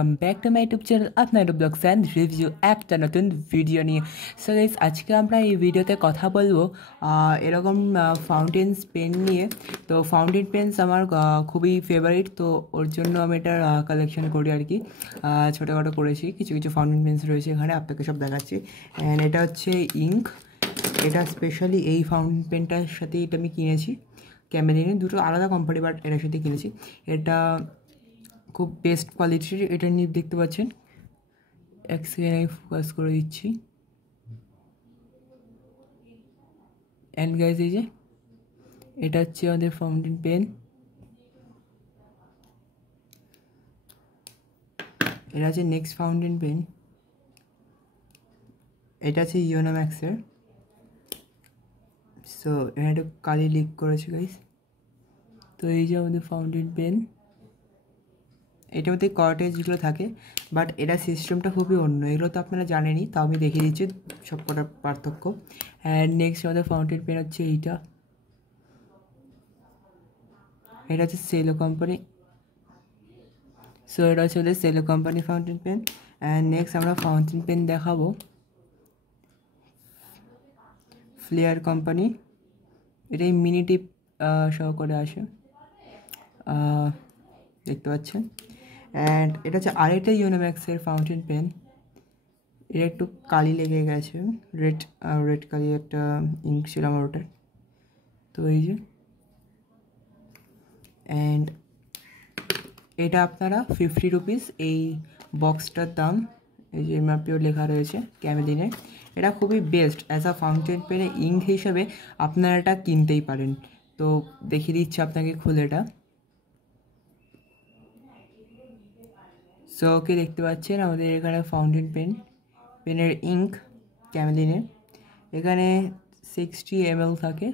Welcome back to my YouTube channel আপনার blogs and review একটা নতুন ভিডিও নিয়ে। সো গাইস, আজকে আমরা এই ভিডিওতে কথা বলবো এরকম ফাউন্টেন্স পেন নিয়ে। তো ফাউন্টেন পেন্স আমার খুবই ফেভারিট, তো ওর জন্য আমি এটার কালেকশন করি আর কি। ছোটোখাটো করেছি, কিছু কিছু ফাউন্টেন পেন্স রয়েছে এখানে, আপনাকে সব দেখাচ্ছি। অ্যান্ড এটা হচ্ছে ইঙ্ক। এটা স্পেশালি এই ফাউন্টেন পেনটার সাথে এটা আমি কিনেছি ক্যামেলিনের, দুটো আলাদা কোম্পানি বাট এটার সাথে কিনেছি। এটা খুব বেস্ট কোয়ালিটির, এটা নিয়ে দেখতে পাচ্ছেন। এক সেকেন্ড আমি ফোকাস করে দিচ্ছি। অ্যান্ড গাইজ, এই যে এটা হচ্ছে আমাদের ফাউন্টেন পেন। এটা হচ্ছে নেক্সট ফাউন্টেন পেন, এটা হচ্ছে ইয়োনোম্যাক্সের। সো এটা একটু কালি লিক করেছে গাইজ। তো এই যে আমাদের ফাউন্টেন পেন, এটার মধ্যে কর্টেজগুলো থাকে, বাট এটা সিস্টেমটা খুবই অন্য, এগুলো তো আপনারা জানেনই, তাও আমি দেখিয়ে দিচ্ছি সব কটার পার্থক্য। অ্যান্ড নেক্সট আমাদের ফাউন্টেন পেন হচ্ছে এইটা, এটা হচ্ছে সেলো কোম্পানি। সো এটা হচ্ছে ওদের Cello company fountain pen. And next আমরা ফাউন্টেন পেন দেখাবো ফ্লেয়ার কোম্পানি। এটাই মিনি টিপ সহকারে আসে, দেখতে পাচ্ছেন। অ্যান্ড এটা হচ্ছে আরেকটা ইয়োনোম্যাক্সের ফাউন্টেন পেন, এটা একটু কালি লেগে গেছে, রেড কালি একটা ইঙ্ক ছিল আমার ওটার। তো এই যে, অ্যান্ড এটা আপনারা 50 রুপিস এই বক্সটার দাম। এই যে এমআরপিও লেখা রয়েছে ক্যামেলিনের। এটা খুবই বেস্ট অ্যাজ আ ফাউন্টেন পেনে ইঙ্ক হিসাবে, আপনারা এটা কিনতেই পারেন। তো দেখিয়ে দিচ্ছি আপনাকে খুলে এটা। সো ওকে, দেখতে পাচ্ছেন আমাদের এখানে ফাউন্টেন পেনের ইঙ্ক ক্যামেলিনের। এখানে 60 ml থাকে,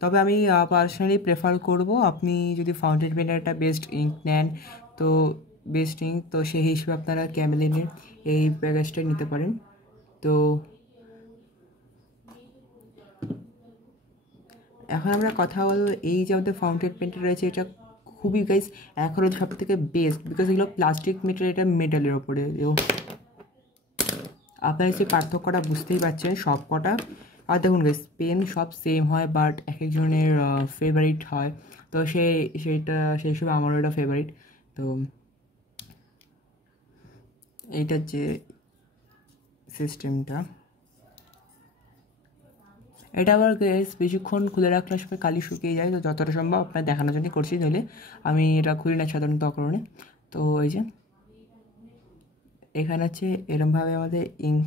তবে আমি পার্সোনালি প্রেফার করব আপনি যদি ফাউন্টেন পেনের একটা বেস্ট ইঙ্ক নেন, তো বেস্ট ইঙ্ক, তো সেই হিসেবে আপনারা ক্যামেলিনের এই প্যাকেজটা নিতে পারেন। তো এখন আমরা কথা বলবো এই যে আমাদের ফাউন্টেন পেনটা রয়েছে, এটা খুবই গাইস এখনও সব থেকে বেস্ট, বিকজ এগুলো প্লাস্টিক মেটেরিয়াল, এটা মেটালের ওপরে। আপনারা যে পার্থক্যটা বুঝতেই পারছেন সব কটা। আর দেখুন গাইস, পেন সব সেম হয়, বাট এক একজনের ফেভারিট হয়, তো সেই হিসেবে আমারও এটা ফেভারিট। তো এইটার যে সিস্টেমটা, এটা আবার গ্যাস বেশিক্ষণ খুলে রাখলে সবাই কালি শুকিয়ে যায়, তো যতটা সম্ভব আপনার দেখানোর জন্যই করছি, নইলে আমি এটা খুলি না সাধারণত অকারণে। তো এই যে এখানে আছে এরমভাবে আমাদের ইঙ্ক,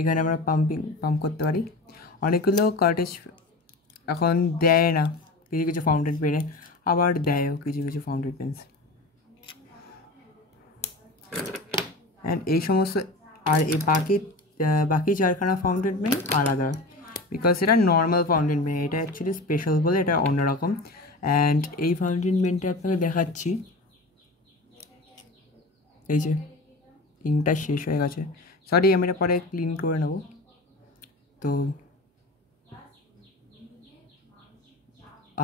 এখানে আমরা পাম্প করতে পারি। অনেকগুলো কার্টেজ এখন দেয় না কিছু কিছু ফাউন্টেন পেনে, আবার দেয়ও কিছু কিছু ফাউন্টেন পেন্স। অ্যান্ড এই সমস্ত, আর এই বাকি চারখানা ফাউন্টেন পেন আলাদা, বিকজ এটা নর্মাল ফাউন্টেন পেন, এটা অ্যাকচুয়ালি স্পেশাল বলে এটা অন্যরকম। অ্যান্ড এই ফাউন্টেন পেনটা আপনাকে দেখাচ্ছি, এই যে ইঙ্কটা শেষ হয়ে গেছে, সরি আমি এটা পরে ক্লিন করে নেব। তো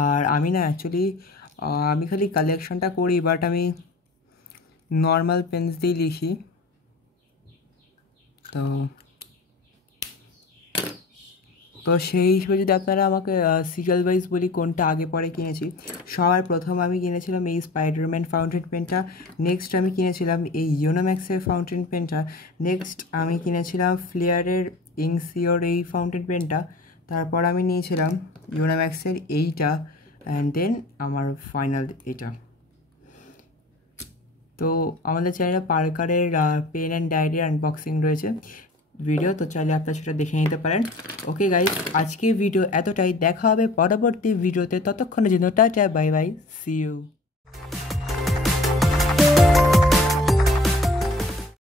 আর আমি না অ্যাকচুয়ালি আমি খালি কালেকশনটা করি, বাট আমি নর্মাল পেন্স দিয়েই লিখি। তো সেই হিসেবে যদি আপনারা আমাকে সিরিয়াল ওয়াইজ বলি কোনটা আগে পরে কিনেছি, সবার প্রথম আমি কিনেছিলাম এই স্পাইডারম্যান ফাউন্টেন পেনটা। নেক্সট আমি কিনেছিলাম এই ইয়োনোম্যাক্সের ফাউন্টেন পেনটা। নেক্সট আমি কিনেছিলাম ফ্লেয়ারের ইঙ্কসিওর এই ফাউন্টেন পেনটা। তারপর আমি নিয়েছিলাম ইয়োনোম্যাক্সের এইটা, অ্যান্ড দেন আমার ফাইনাল এইটা। তো আমাদের চ্যানেলে পার্কারের পেন অ্যান্ড ডায়েরির আনবক্সিং রয়েছে ভিডিও, তো চাইলে আপনারা সেটা দেখে নিতে পারেন। ওকে গাইস, আজকে ভিডিও এতটাই, দেখা হবে পরবর্তী ভিডিওতে, ততক্ষণের জন্য টাটা, বাই বাই, সি ইউ।